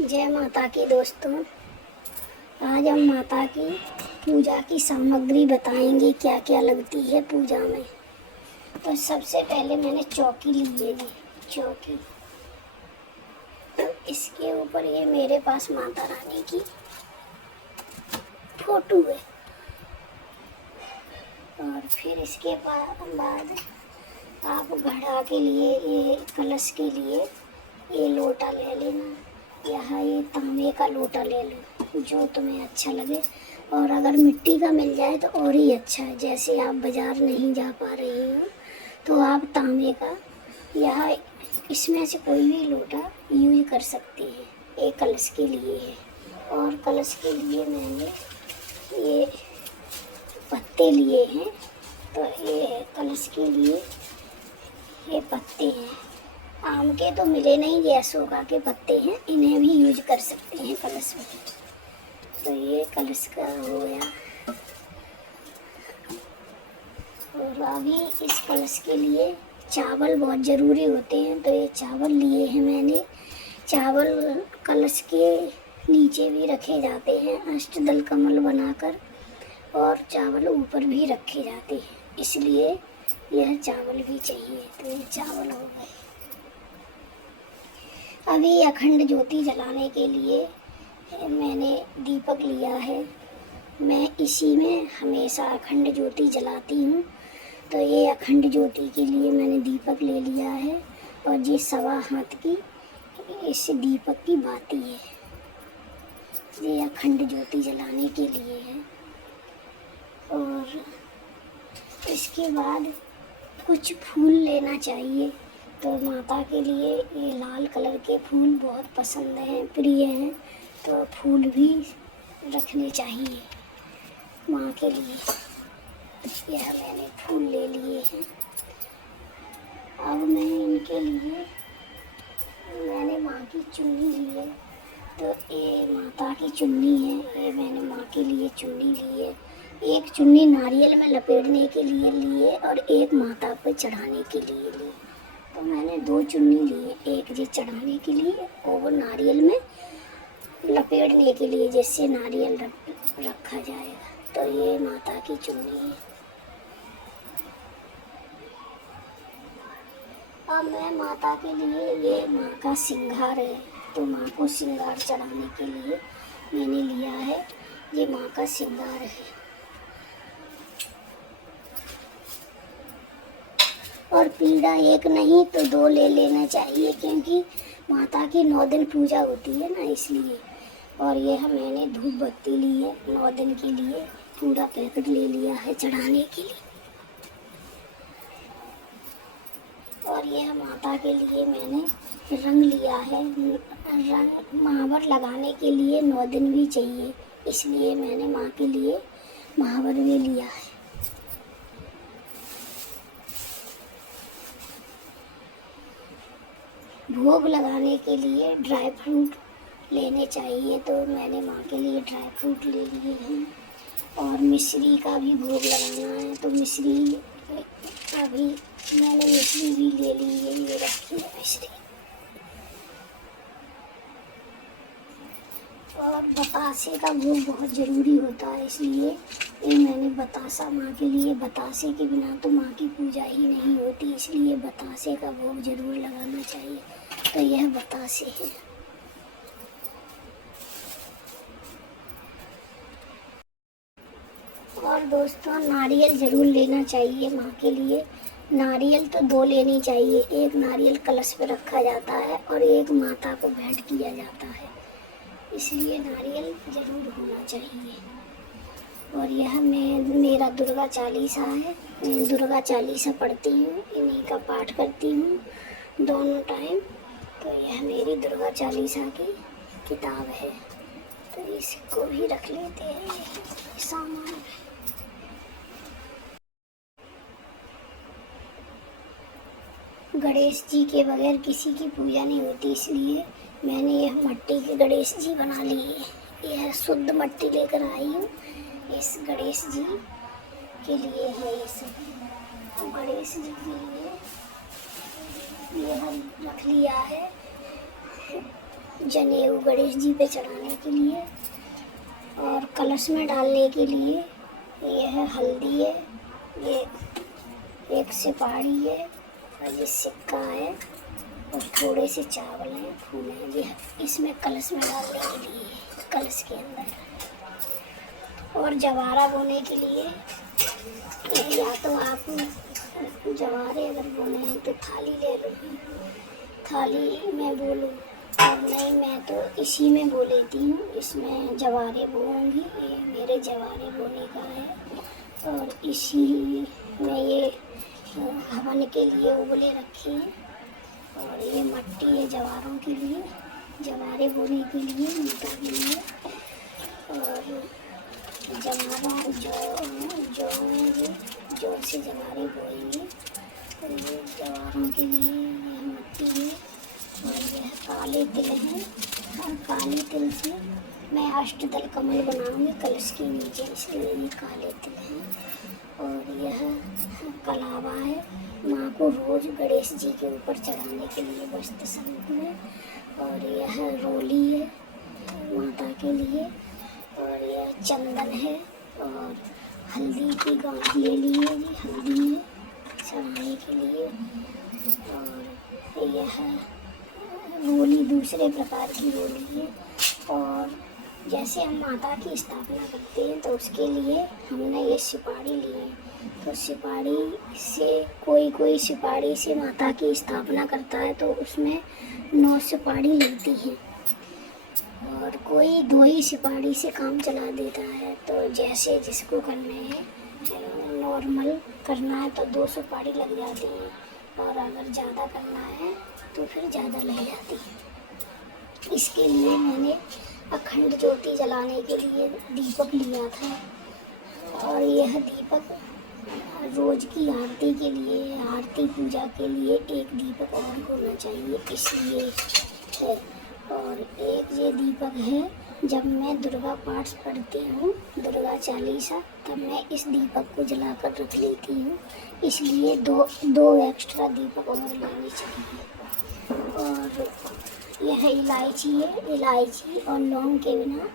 जय माता की दोस्तों, आज हम माता की पूजा की सामग्री बताएंगे क्या क्या लगती है पूजा में। तो सबसे पहले मैंने चौकी ली है, ये चौकी। तो इसके ऊपर ये मेरे पास माता रानी की फोटो है। और फिर इसके बाद आप घड़ा के लिए, ये कलश के लिए ये लोटा ले लेना। यहाँ ये तांबे का लोटा ले लो, जो तुम्हें अच्छा लगे। और अगर मिट्टी का मिल जाए तो और ही अच्छा है। जैसे आप बाज़ार नहीं जा पा रहे हो तो आप तांबे का, यहाँ इसमें से कोई भी लोटा यूज कर सकते हैं। एक कलश के लिए है। और कलश के लिए मैंने ये पत्ते लिए हैं। तो ये कलश के लिए ये पत्ते हैं। आम के तो मिले नहीं, ये अशोका के पत्ते हैं, इन्हें भी यूज कर सकते हैं कलश में। तो ये कलश का हो गया। और अभी इस कलश के लिए चावल बहुत ज़रूरी होते हैं, तो ये चावल लिए हैं मैंने। चावल कलश के नीचे भी रखे जाते हैं अष्टदल कमल बनाकर, और चावल ऊपर भी रखे जाते हैं, इसलिए यह चावल भी चाहिए। तो ये चावल हो गए। अभी अखंड ज्योति जलाने के लिए मैंने दीपक लिया है। मैं इसी में हमेशा अखंड ज्योति जलाती हूँ। तो ये अखंड ज्योति के लिए मैंने दीपक ले लिया है। और ये 1.25 हाथ की इस दीपक की बाती है, ये अखंड ज्योति जलाने के लिए है। और इसके बाद कुछ फूल लेना चाहिए। तो माता के लिए ये लाल कलर के फूल बहुत पसंद हैं, प्रिय हैं, तो फूल भी रखने चाहिए माँ के लिए। यह मैंने फूल ले लिए हैं। अब मैं इनके लिए मैंने माँ की चुन्नी ली है। तो ये माता की चुन्नी है, ये मैंने माँ के लिए चुन्नी ली है। एक चुन्नी नारियल में लपेटने के लिए ली है और एक माता पर चढ़ाने के लिए ली। तो मैंने 2 चुन्नी ली है, एक जी चढ़ाने के लिए और वो नारियल में लपेटने के लिए, जिससे नारियल रखा जाएगा। तो ये माता की चुन्नी है। अब मैं माता के लिए, ये माँ का श्रृंगार है, तो माँ को श्रृंगार चढ़ाने के लिए मैंने लिया है। ये माँ का श्रृंगार है। और पीड़ा एक नहीं तो 2 ले लेना चाहिए, क्योंकि माता की 9 दिन पूजा होती है ना, इसलिए। और यह मैंने धूप बत्ती ली है 9 दिन के लिए, पूरा पैकेट ले लिया है चढ़ाने के लिए। और यह माता के लिए मैंने रंग लिया है। रंग महावर लगाने के लिए 9 दिन भी चाहिए, इसलिए मैंने माँ के लिए महावर भी लिया है। भोग लगाने के लिए ड्राई फ्रूट लेने चाहिए, तो मैंने माँ के लिए ड्राई फ्रूट ले लिए हैं। और मिश्री का भी भोग लगाना है, तो मिश्री का भी मैंने मिश्री भी ले ली है, ये रखी है मिश्री। और बतासे का भोग बहुत ज़रूरी होता है, इसलिए ये मैंने बतासा माँ के लिए, बतासे के बिना तो माँ की पूजा ही नहीं होती, इसलिए बतासे का भोग ज़रूर लगाना चाहिए। तो यह बतासे है। और दोस्तों, नारियल ज़रूर लेना चाहिए माँ के लिए। नारियल तो 2 लेनी चाहिए, एक नारियल कलश पे रखा जाता है और एक माता को भेंट किया जाता है, इसलिए नारियल ज़रूर होना चाहिए। और यह मेरा दुर्गा चालीसा है, मैं दुर्गा चालीसा पढ़ती हूँ, इन्हीं का पाठ करती हूँ दोनों टाइम। तो यह मेरी दुर्गा चालीसा की किताब है, तो इसको भी रख लेते हैं सामान। गणेश जी के बगैर किसी की पूजा नहीं होती, इसलिए मैंने यह मिट्टी के गणेश जी बना लिए। यह शुद्ध मिट्टी लेकर आई हूँ, इस गणेश जी के लिए है ये सब। तो गणेश जी के लिए यह रख लिया है। जनेऊ गणेश जी पे चढ़ाने के लिए, और कलश में डालने के लिए ये है हल्दी है, ये एक सुपारी है, और ये सिक्का है, और थोड़े से चावल हैं, फूल हैं। ये इसमें कलश में डालने के लिए, कलश के अंदर। और जवारा बोने के लिए, या तो आप जवारे अगर बोने हैं तो थाली ले लो, थाली में बो लो, और नहीं मैं तो इसी में बो लेती हूँ, इसमें जवारे बोऊँगी। ये मेरे जवारे बोने का है, और इसी में ये हवन के लिए उबले रखे हैं, और ये मट्टी है जवारों के लिए, जवारे बोने के लिए, माता के लिए। और जवारा जो से जवारे बोएंगे, तो ये जवारों के लिए यह मट्टी है, और यह काले तिल हैं, और काले तिल से मैं अष्टदल कमल बनाऊंगी कलश के नीचे, इसलिए ये काले तिल हैं। और यह कलावा है, माँ को रोज गणेश जी के ऊपर चढ़ाने के लिए वस्त्र स्वरूप में। और यह रोली है माता के लिए, और यह चंदन है, और हल्दी की गांठ ले ली है जी, हल्दी है चढ़ाने के लिए। और यह रोली दूसरे प्रकार की रोली है। और जैसे हम माता की स्थापना करते हैं तो उसके लिए हमने ये सुपारी ली है, तो सुपारी से कोई सुपारी से माता की स्थापना करता है तो उसमें 9 सुपारी लगती है, और कोई 2 ही सुपारी से काम चला देता है। तो जैसे जिसको करने हैं, नॉर्मल करना है तो 2 सुपारी लग जाती है, और अगर ज़्यादा करना है तो फिर ज़्यादा लग जाती है। इसके लिए मैंने अखंड ज्योति जलाने के लिए दीपक लिया था, और यह दीपक रोज की आरती के लिए, आरती पूजा के लिए एक दीपक और होना चाहिए, इसलिए है। और एक ये दीपक है, जब मैं दुर्गा पाठ पढ़ती हूँ, दुर्गा चालीसा, तब मैं इस दीपक को जलाकर रख लेती हूँ, इसलिए दो एक्स्ट्रा दीपक और लाने चाहिए। और यह इलायची है, इलायची और लौंग के बिना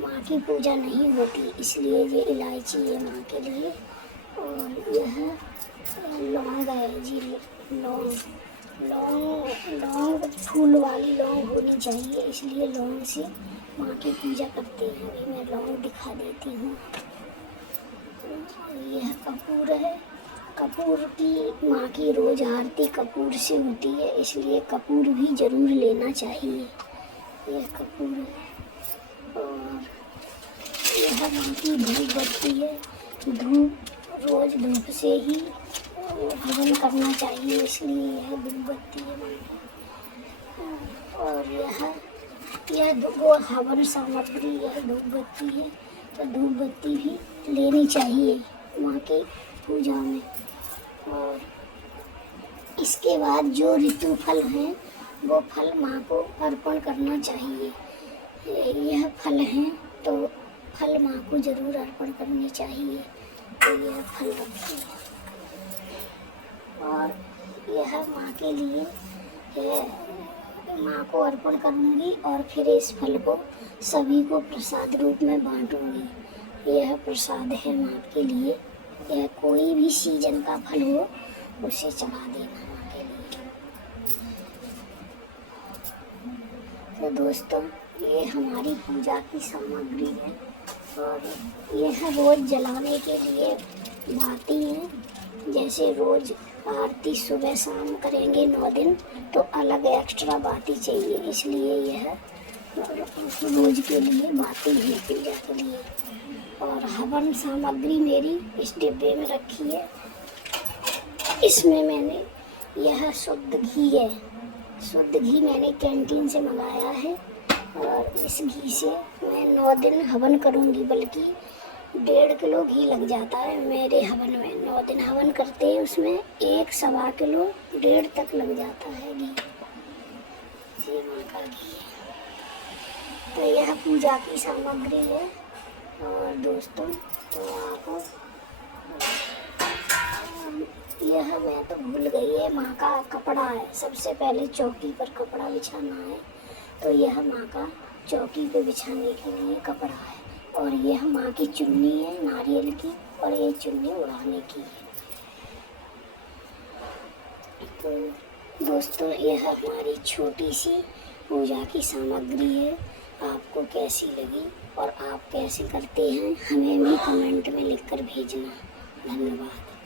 माँ की पूजा नहीं होती, इसलिए ये इलायची है माँ के लिए। और यह लौंग है जी, लौंग फूल वाली लौंग होनी चाहिए, इसलिए लौंग से माँ की पूजा करते हैं। अभी मैं लौंग दिखा देती हूँ। यह कपूर है, कपूर की माँ की रोज आरती कपूर से होती है, इसलिए कपूर भी जरूर लेना चाहिए। यह कपूर है। और यह माँ की धूप बत्ती है, धूप रोज धूप से ही हवन करना चाहिए, इसलिए यह धूप बत्ती है माँ की। और यह वो हवन सामग्री, यह धूप बत्ती है, तो धूप बत्ती भी लेनी चाहिए माँ की पूजा में। और इसके बाद जो ऋतु फल हैं वो फल माँ को अर्पण करना चाहिए। यह फल हैं तो फल माँ को जरूर अर्पण करने चाहिए, तो यह फल रखते हैं। और यह माँ के लिए माँ को अर्पण करूँगी, और फिर इस फल को सभी को प्रसाद रूप में बांटूँगी। यह प्रसाद है माँ के लिए, यह कोई भी सीजन का फल हो उसे चढ़ा देना माँ के लिए। तो दोस्तों, ये हमारी पूजा की सामग्री है, और यह रोज जलाने के लिए बाती हैं। जैसे रोज आरती सुबह शाम करेंगे 9 दिन, तो अलग एक्स्ट्रा बाती चाहिए, इसलिए यह रोज के लिए बाती है पूजा के लिए। और हवन सामग्री मेरी इस डिब्बे में रखी है, इसमें मैंने यह शुद्ध घी है, शुद्ध घी मैंने कैंटीन से मंगाया है, और इस घी से मैं 9 दिन हवन करूँगी, बल्कि 1.5 किलो घी लग जाता है मेरे हवन में। 9 दिन हवन करते हैं, उसमें 1-1.25 किलो 1.5 तक लग जाता है घी, जी माँ का घी है। तो यह पूजा की सामग्री है। और दोस्तों, तो आप यह मैं तो भूल गई है, माँ का कपड़ा है। सबसे पहले चौकी पर कपड़ा बिछाना है, तो यह माँ का चौकी पे बिछाने के लिए कपड़ा है, और यह माँ की चुन्नी है नारियल की, और ये चुन्नी उड़ाने की है। तो दोस्तों, यह हमारी छोटी सी पूजा की सामग्री है। आपको कैसी लगी और आप कैसे करते हैं, हमें भी कमेंट में लिखकर भेजना। धन्यवाद।